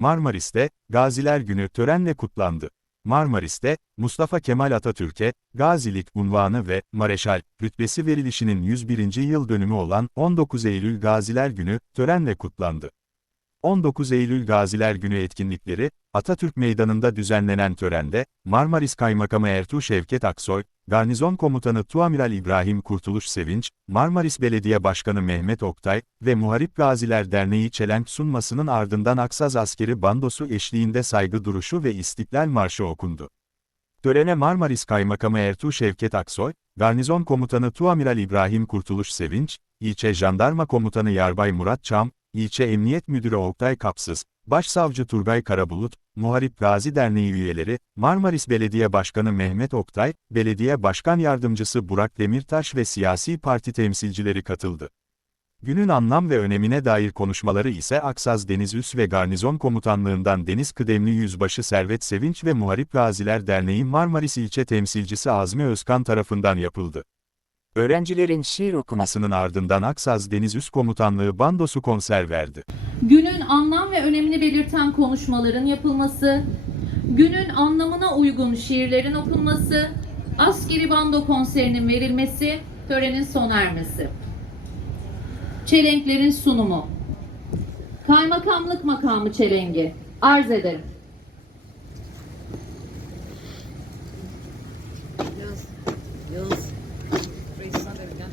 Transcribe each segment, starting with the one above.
Marmaris'te, Gaziler Günü törenle kutlandı. Marmaris'te, Mustafa Kemal Atatürk'e, gazilik unvanı ve Mareşal rütbesi verilişinin 101. yıl dönümü olan 19 Eylül Gaziler Günü törenle kutlandı. 19 Eylül Gaziler Günü etkinlikleri, Atatürk Meydanı'nda düzenlenen törende, Marmaris Kaymakamı Ertuğ Şevket Aksoy, Garnizon Komutanı Tuamiral İbrahim Kurtuluş Sevinç, Marmaris Belediye Başkanı Mehmet Oktay ve Muharip Gaziler Derneği çelenk sunmasının ardından Aksaz Askeri Bandosu eşliğinde saygı duruşu ve İstiklal Marşı okundu. Törene Marmaris Kaymakamı Ertuğ Şevket Aksoy, Garnizon Komutanı Tuamiral İbrahim Kurtuluş Sevinç, İlçe Jandarma Komutanı Yarbay Murat Çam, İlçe Emniyet Müdürü Oktay Kapsız, Başsavcı Turgay Karabulut, Muharip Gazi Derneği üyeleri, Marmaris Belediye Başkanı Mehmet Oktay, Belediye Başkan Yardımcısı Burak Demirtaş ve siyasi parti temsilcileri katıldı. Günün anlam ve önemine dair konuşmaları ise Aksaz Deniz Üs ve Garnizon Komutanlığından Deniz Kıdemli Yüzbaşı Servet Sevinç ve Muharip Gaziler Derneği Marmaris İlçe Temsilcisi Azmi Özkan tarafından yapıldı. Öğrencilerin şiir okumasının ardından Aksaz Deniz Üs Komutanlığı bandosu konser verdi. Günün anlam ve önemini belirten konuşmaların yapılması, günün anlamına uygun şiirlerin okunması, askeri bando konserinin verilmesi, törenin sona ermesi. Çelenklerin sunumu. Kaymakamlık makamı çelengi. Arz ederim. Yağız. Yağız. Reis sen de bir gel.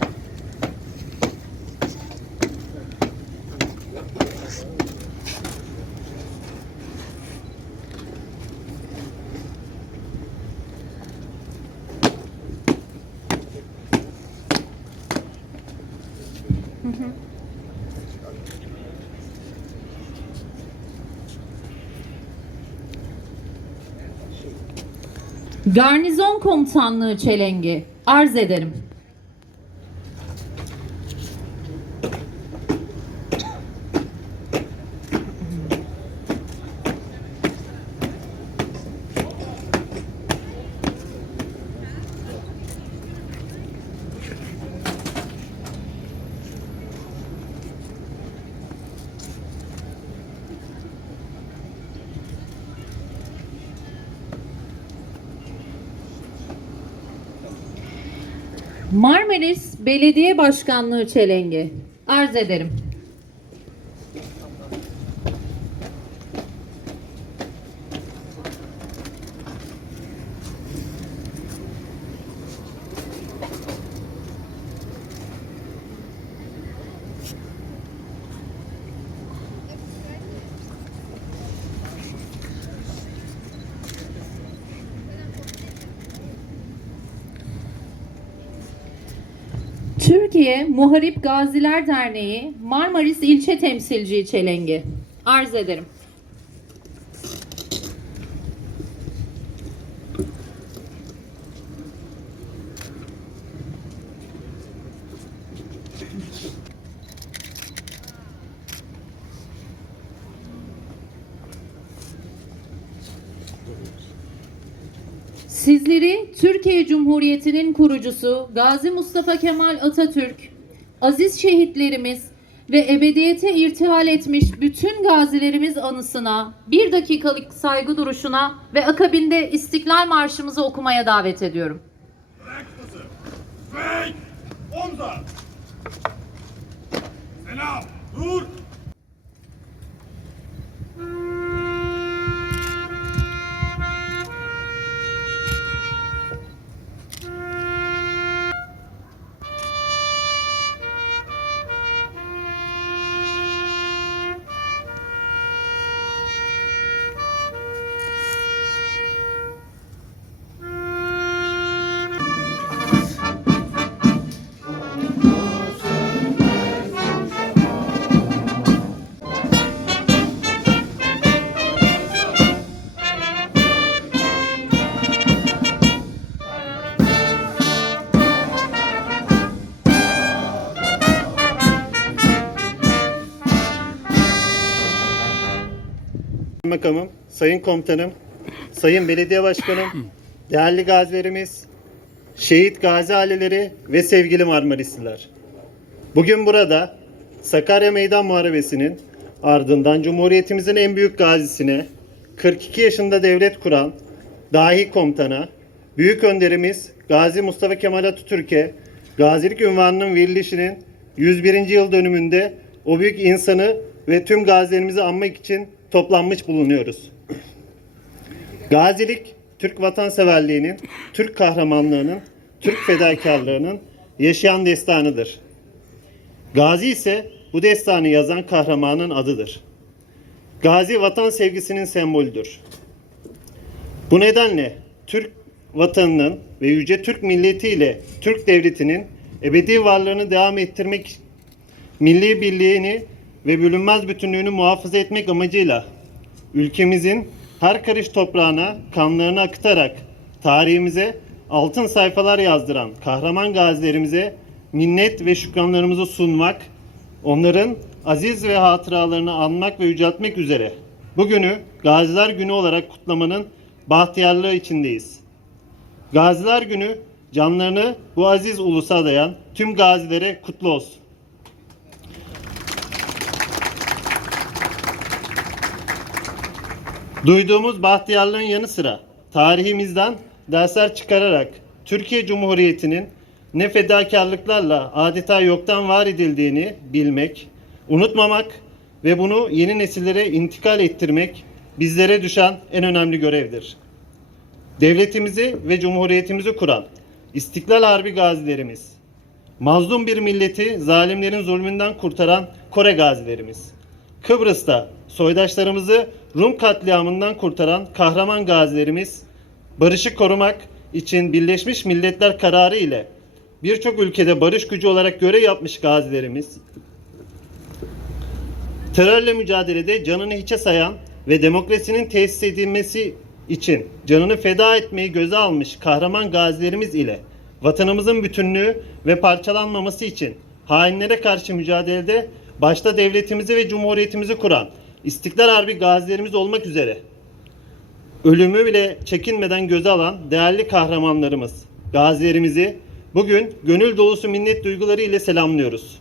Garnizon Komutanlığı çelengi. Arz ederim. Marmaris Belediye Başkanlığı çelengi. Arz ederim. Türkiye Muharip Gaziler Derneği Marmaris İlçe Temsilci Çelengi. Arz ederim. Sizleri Türkiye Cumhuriyeti'nin kurucusu Gazi Mustafa Kemal Atatürk, aziz şehitlerimiz ve ebediyete irtihal etmiş bütün gazilerimiz anısına bir dakikalık saygı duruşuna ve akabinde İstiklal Marşımızı okumaya davet ediyorum. Selam. Dur. Makamım, Sayın Komutanım, Sayın Belediye Başkanım, değerli gazilerimiz, şehit gazi aileleri ve sevgili Marmarisliler. Bugün burada Sakarya Meydan Muharebesi'nin ardından Cumhuriyetimizin en büyük gazisine, 42 yaşında devlet kuran dahi komutana, büyük önderimiz Gazi Mustafa Kemal Atatürk'e gazilik ünvanının verilişinin 101. yıl dönümünde o büyük insanı ve tüm gazilerimizi anmak için toplanmış bulunuyoruz. Gazilik, Türk vatanseverliğinin, Türk kahramanlığının, Türk fedakarlığının yaşayan destanıdır. Gazi ise bu destanı yazan kahramanın adıdır. Gazi vatan sevgisinin sembolüdür. Bu nedenle Türk vatanının ve yüce Türk milletiyle Türk devletinin ebedi varlığını devam ettirmek, milli birliğini ve bölünmez bütünlüğünü muhafaza etmek amacıyla ülkemizin her karış toprağına kanlarını akıtarak tarihimize altın sayfalar yazdıran kahraman gazilerimize minnet ve şükranlarımızı sunmak, onların aziz ve hatıralarını anmak ve yüceltmek üzere bugünü Gaziler Günü olarak kutlamanın bahtiyarlığı içindeyiz. Gaziler Günü canlarını bu aziz ulusa adayan tüm gazilere kutlu olsun. Duyduğumuz bahtiyarlığın yanı sıra tarihimizden dersler çıkararak Türkiye Cumhuriyeti'nin ne fedakarlıklarla adeta yoktan var edildiğini bilmek, unutmamak ve bunu yeni nesillere intikal ettirmek bizlere düşen en önemli görevdir. Devletimizi ve cumhuriyetimizi kuran İstiklal Harbi gazilerimiz, mazlum bir milleti zalimlerin zulmünden kurtaran Kore gazilerimiz, Kıbrıs'ta soydaşlarımızı Rum katliamından kurtaran kahraman gazilerimiz, barışı korumak için Birleşmiş Milletler kararı ile birçok ülkede barış gücü olarak görev yapmış gazilerimiz, terörle mücadelede canını hiçe sayan ve demokrasinin tesis edilmesi için canını feda etmeyi göze almış kahraman gazilerimiz ile vatanımızın bütünlüğü ve parçalanmaması için hainlere karşı mücadelede başta devletimizi ve cumhuriyetimizi kuran İstiklal Harbi gazilerimiz olmak üzere ölümü bile çekinmeden göze alan değerli kahramanlarımız, gazilerimizi bugün gönül dolusu minnet duyguları ile selamlıyoruz.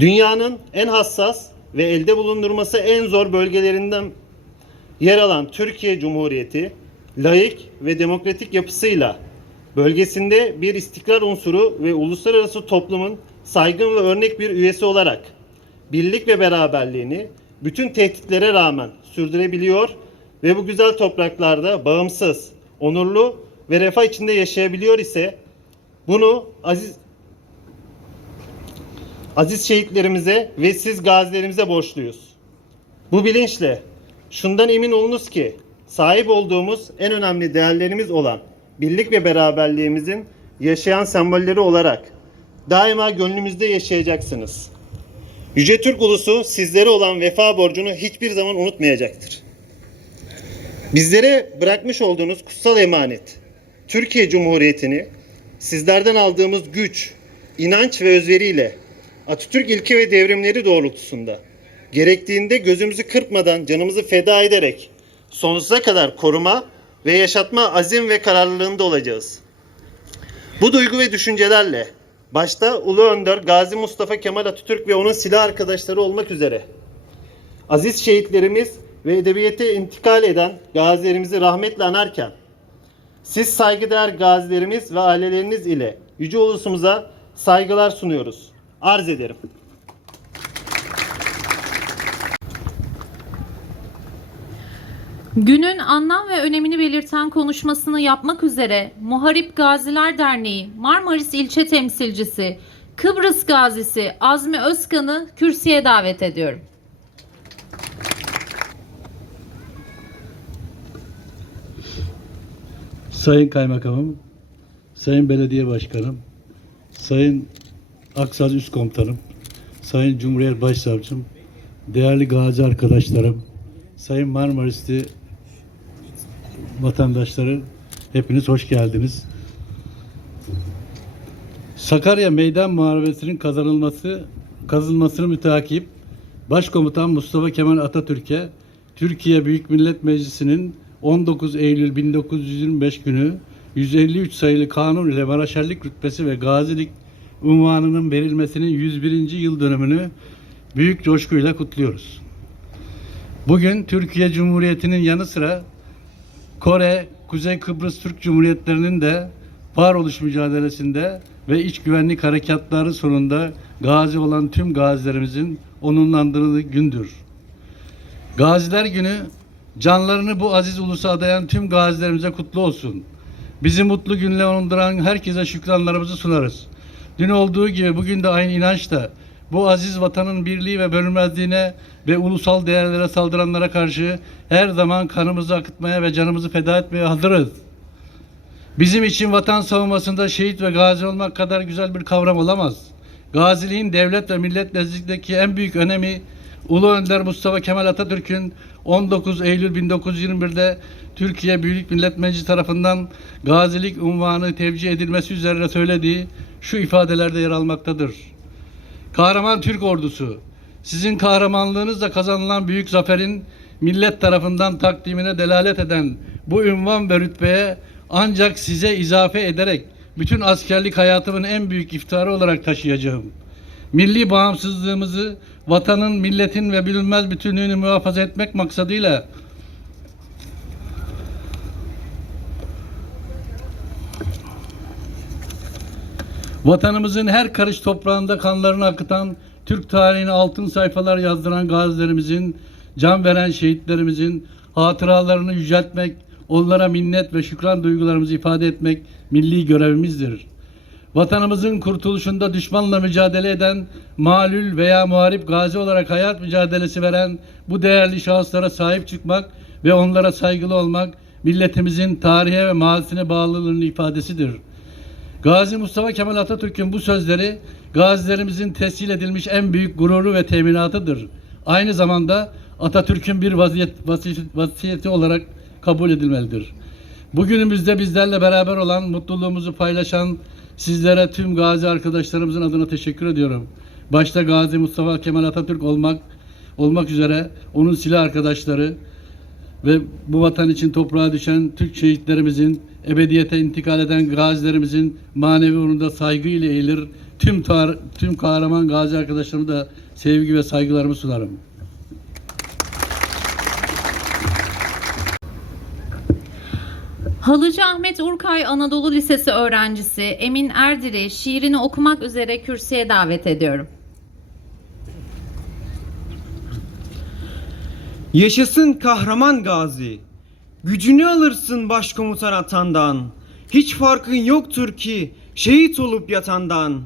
Dünyanın en hassas ve elde bulundurması en zor bölgelerinden yer alan Türkiye Cumhuriyeti, laik ve demokratik yapısıyla bölgesinde bir istikrar unsuru ve uluslararası toplumun saygın ve örnek bir üyesi olarak birlik ve beraberliğini bütün tehditlere rağmen sürdürebiliyor ve bu güzel topraklarda bağımsız, onurlu ve refah içinde yaşayabiliyor ise bunu aziz aziz şehitlerimize ve siz gazilerimize borçluyuz. Bu bilinçle şundan emin olunuz ki sahip olduğumuz en önemli değerlerimiz olan birlik ve beraberliğimizin yaşayan sembolleri olarak daima gönlümüzde yaşayacaksınız. Yüce Türk ulusu sizlere olan vefa borcunu hiçbir zaman unutmayacaktır. Bizlere bırakmış olduğunuz kutsal emanet Türkiye Cumhuriyeti'ni sizlerden aldığımız güç, inanç ve özveriyle Atatürk ilke ve devrimleri doğrultusunda gerektiğinde gözümüzü kırpmadan canımızı feda ederek sonsuza kadar koruma ve yaşatma azim ve kararlılığında olacağız. Bu duygu ve düşüncelerle başta Ulu Önder Gazi Mustafa Kemal Atatürk ve onun silah arkadaşları olmak üzere aziz şehitlerimiz ve edebiyete intikal eden gazilerimizi rahmetle anarken siz saygıdeğer gazilerimiz ve aileleriniz ile yüce ulusumuza saygılar sunuyoruz. Arz ederim. Günün anlam ve önemini belirten konuşmasını yapmak üzere Muharip Gaziler Derneği Marmaris İlçe Temsilcisi Kıbrıs Gazisi Azmi Özkan'ı kürsüye davet ediyorum. Sayın Kaymakamım, Sayın Belediye Başkanım, Sayın Aksaz Üst Komutanım, Sayın Cumhuriyet Başsavcım, değerli gazi arkadaşlarım, Sayın Marmarisli vatandaşları hepiniz hoş geldiniz. Sakarya Meydan Muharebesi'nin kazanılması kazanılmasını müteakip Başkomutan Mustafa Kemal Atatürk'e Türkiye Büyük Millet Meclisi'nin 19 Eylül 1925 günü 153 sayılı kanun ile Maraşerlik rütbesi ve gazilik unvanının verilmesinin 101. yıl dönümünü büyük coşkuyla kutluyoruz. Bugün Türkiye Cumhuriyeti'nin yanı sıra Kore, Kuzey Kıbrıs Türk Cumhuriyetlerinin de varoluş mücadelesinde ve iç güvenlik harekatları sonunda gazi olan tüm gazilerimizin onurlandırıldığı gündür. Gaziler Günü canlarını bu aziz ulusa adayan tüm gazilerimize kutlu olsun. Bizi mutlu günle onduran herkese şükranlarımızı sunarız. Dün olduğu gibi bugün de aynı inançla bu aziz vatanın birliği ve bölünmezliğine ve ulusal değerlere saldıranlara karşı her zaman kanımızı akıtmaya ve canımızı feda etmeye hazırız. Bizim için vatan savunmasında şehit ve gazi olmak kadar güzel bir kavram olamaz. Gaziliğin devlet ve millet nezdindeki en büyük önemi Ulu Önder Mustafa Kemal Atatürk'ün 19 Eylül 1921'de Türkiye Büyük Millet Meclisi tarafından gazilik unvanı tevcih edilmesi üzerine söylediği şu ifadelerde yer almaktadır. Kahraman Türk ordusu, sizin kahramanlığınızla kazanılan büyük zaferin millet tarafından takdimine delalet eden bu ünvan ve rütbeye ancak size izafe ederek bütün askerlik hayatımın en büyük iftarı olarak taşıyacağım. Milli bağımsızlığımızı, vatanın, milletin ve bilinmez bütünlüğünü muhafaza etmek maksadıyla Vatanımızın her karış toprağında kanlarını akıtan, Türk tarihine altın sayfalar yazdıran gazilerimizin, can veren şehitlerimizin hatıralarını yüceltmek, onlara minnet ve şükran duygularımızı ifade etmek milli görevimizdir. Vatanımızın kurtuluşunda düşmanla mücadele eden, malül veya muharip gazi olarak hayat mücadelesi veren bu değerli şahıslara sahip çıkmak ve onlara saygılı olmak, milletimizin tarihe ve mazisine bağlılığının ifadesidir. Gazi Mustafa Kemal Atatürk'ün bu sözleri gazilerimizin tescil edilmiş en büyük gururu ve teminatıdır. Aynı zamanda Atatürk'ün bir vaziyet, vasiyeti, olarak kabul edilmelidir. Bugünümüzde bizlerle beraber olan, mutluluğumuzu paylaşan sizlere tüm gazi arkadaşlarımızın adına teşekkür ediyorum. Başta Gazi Mustafa Kemal Atatürk olmak olmak üzere onun silah arkadaşları ve bu vatan için toprağa düşen Türk şehitlerimizin, ebediyete intikal eden gazilerimizin manevi uğrunda saygıyla eğilir. Tüm tar tüm kahraman gazi arkadaşlarıma da sevgi ve saygılarımı sunarım. Halıcı Ahmet Urkay Anadolu Lisesi öğrencisi Emin Erdir'i şiirini okumak üzere kürsüye davet ediyorum. Yaşasın kahraman gazi. Gücünü alırsın başkomutan atandan. Hiç farkın yoktur ki şehit olup yatandan.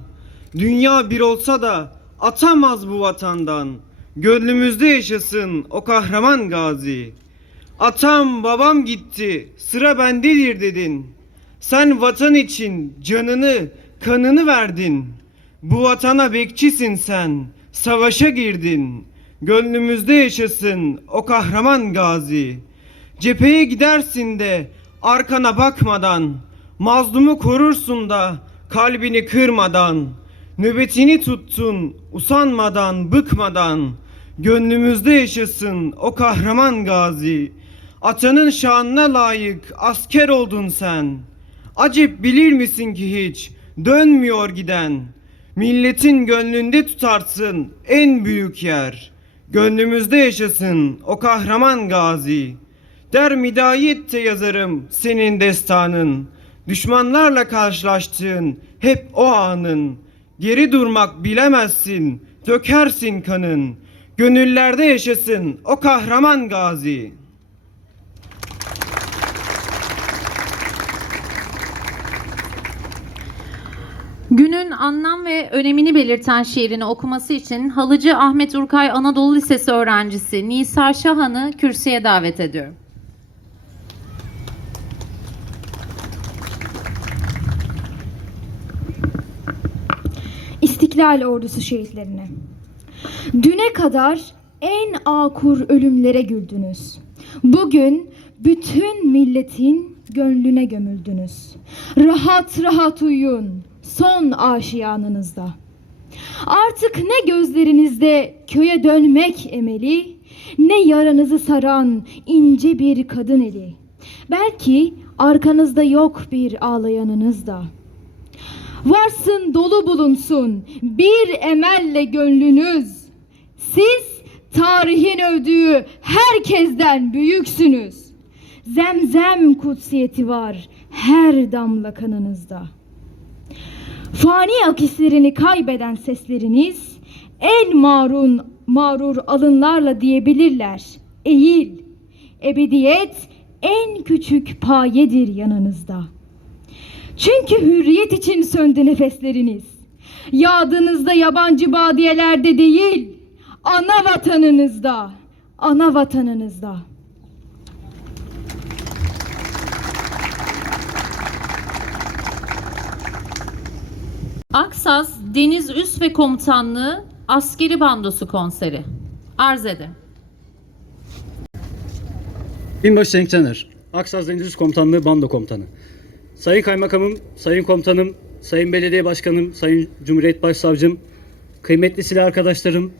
Dünya bir olsa da atamaz bu vatandan. Gönlümüzde yaşasın o kahraman gazi. Atam babam gitti sıra bendedir dedin. Sen vatan için canını kanını verdin. Bu vatana bekçisin sen savaşa girdin. Gönlümüzde yaşasın o kahraman gazi. Cepheye gidersin de arkana bakmadan. Mazlumu korursun da kalbini kırmadan. Nöbetini tuttun usanmadan bıkmadan. Gönlümüzde yaşasın o kahraman gazi. Atanın şanına layık asker oldun sen. Acep bilir misin ki hiç dönmüyor giden. Milletin gönlünde tutarsın en büyük yer. Gönlümüzde yaşasın o kahraman gazi. Der midayette yazarım senin destanın. Düşmanlarla karşılaştığın hep o anın. Geri durmak bilemezsin, dökersin kanın. Gönüllerde yaşasın o kahraman gazi. Günün anlam ve önemini belirten şiirini okuması için Halıcı Ahmet Urkay Anadolu Lisesi öğrencisi Nisa Şahan'ı kürsüye davet ediyorum. İstiklal Ordusu şehitlerine. Düne kadar en akur ölümlere güldünüz. Bugün bütün milletin gönlüne gömüldünüz. Rahat rahat uyuyun son aşiyanınızda. Artık ne gözlerinizde köye dönmek emeli, ne yaranızı saran ince bir kadın eli. Belki arkanızda yok bir ağlayanınız da. Varsın dolu bulunsun bir emelle gönlünüz. Siz tarihin övdüğü herkesten büyüksünüz. Zemzem kutsiyeti var her damla kanınızda. Fani akislerini kaybeden sesleriniz en marun mağrur alınlarla diyebilirler. Eğil, ebediyet en küçük payedir yanınızda. Çünkü hürriyet için söndü nefesleriniz. Yağdığınızda yabancı badiyelerde değil, ana vatanınızda, ana vatanınızda. Aksaz Deniz Üs ve Komutanlığı Askeri Bandosu konseri. Arz ede. Binbaşı Cenk Caner, Aksaz Deniz Üst Komutanlığı Bando Komutanı. Sayın Kaymakamım, Sayın Komutanım, Sayın Belediye Başkanım, Sayın Cumhuriyet Başsavcım, kıymetli silah arkadaşlarım,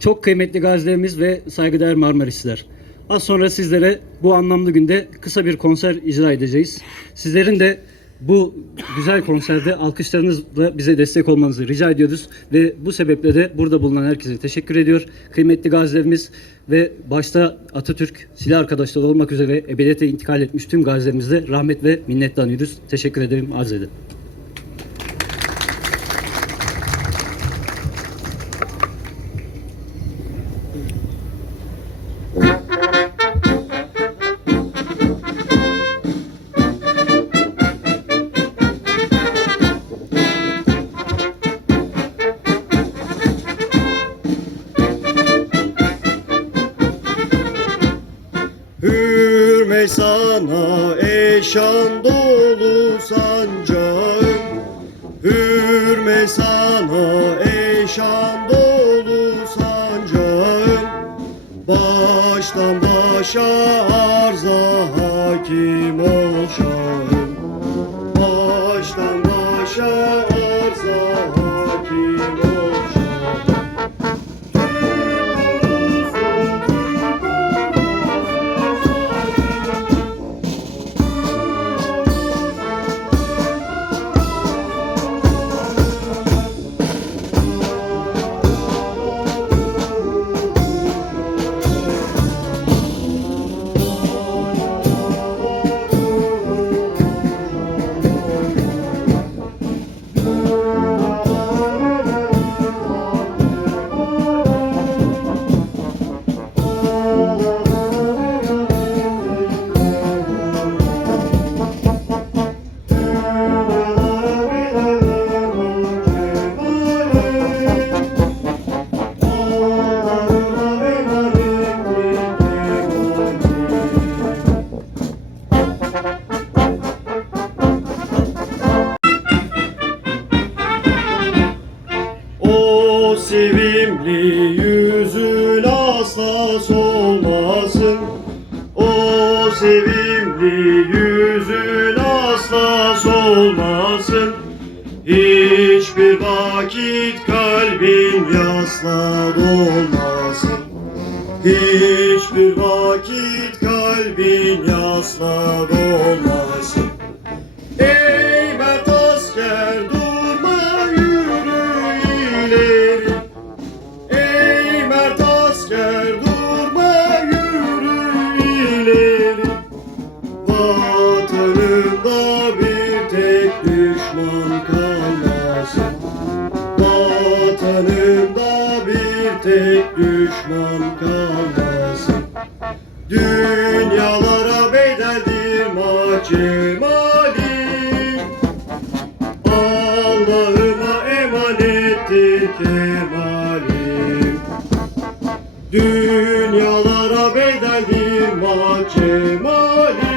çok kıymetli gazilerimiz ve saygıdeğer Marmarisliler. Az sonra sizlere bu anlamlı günde kısa bir konser icra edeceğiz. Sizlerin de bu güzel konserde alkışlarınızla bize destek olmanızı rica ediyoruz ve bu sebeple de burada bulunan herkese teşekkür ediyor. Kıymetli gazilerimiz ve başta Atatürk silah arkadaşları olmak üzere ebediyete intikal etmiş tüm gazilerimize rahmet ve minnetle anıyoruz. Teşekkür ederim. Arz ederim. Hürmet sana eşan dolu sancağın Baştan başa arza hakim ol asla solmasın Hiçbir vakit kalbin yasla dolmasın. Hiçbir vakit kalbin yasla dolmasın düşman kalmasın Dünyalara bedeldir maç cemali Allah'ıma emanettir kemalim. Dünyalara bedeldir maç cemali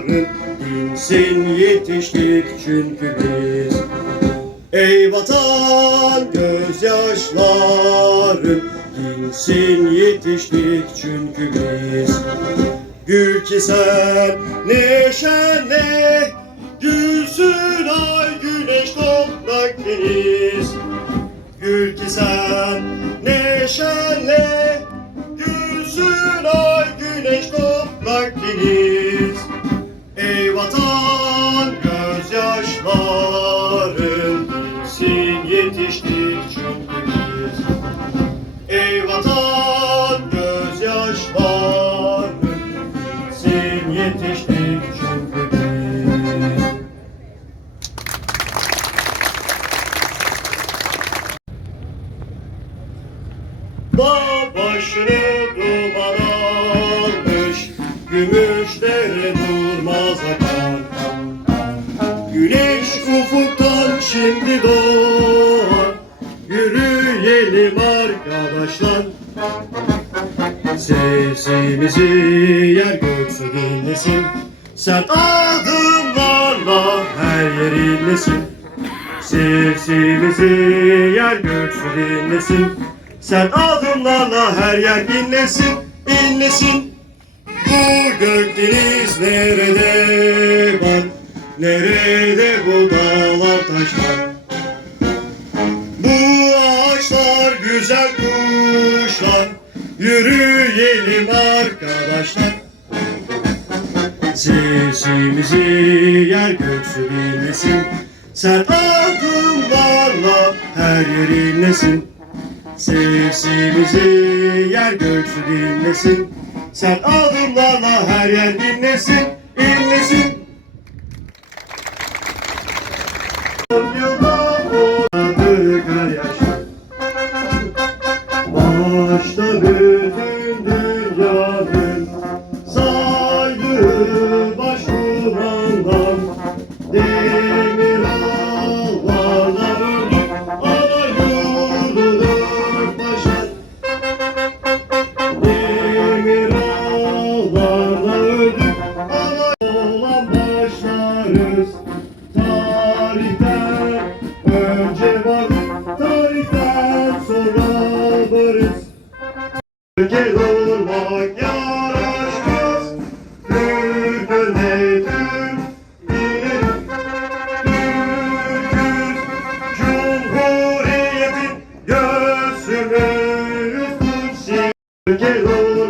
gözyaşların Dinsin yetiştik çünkü biz. Ey vatan gözyaşların dinsin yetiştik çünkü biz. Gül ki sen neşenle Gülsün ay güneş toprak deniz. Gül ki sen neşenle Gülsün ay güneş toprak deniz yetiştik çünkü Sert adımlarla her yer inlesin Sesimizi yer göksü dinlesin Sert adımlarla her yer inlesin, inlesin. Bu gökdeniz nerede? Var? Nerede bu dağlar taşlar? Bu ağaçlar güzel kuşlar. Yürüyelim arkadaşlar Sesimizi yer göksü dinlesin. Sert adımlarla her yer inlesin. Sesimizi yer göksü dinlesin. Sert adımlarla her yer inlesin, inlesin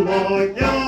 полоня.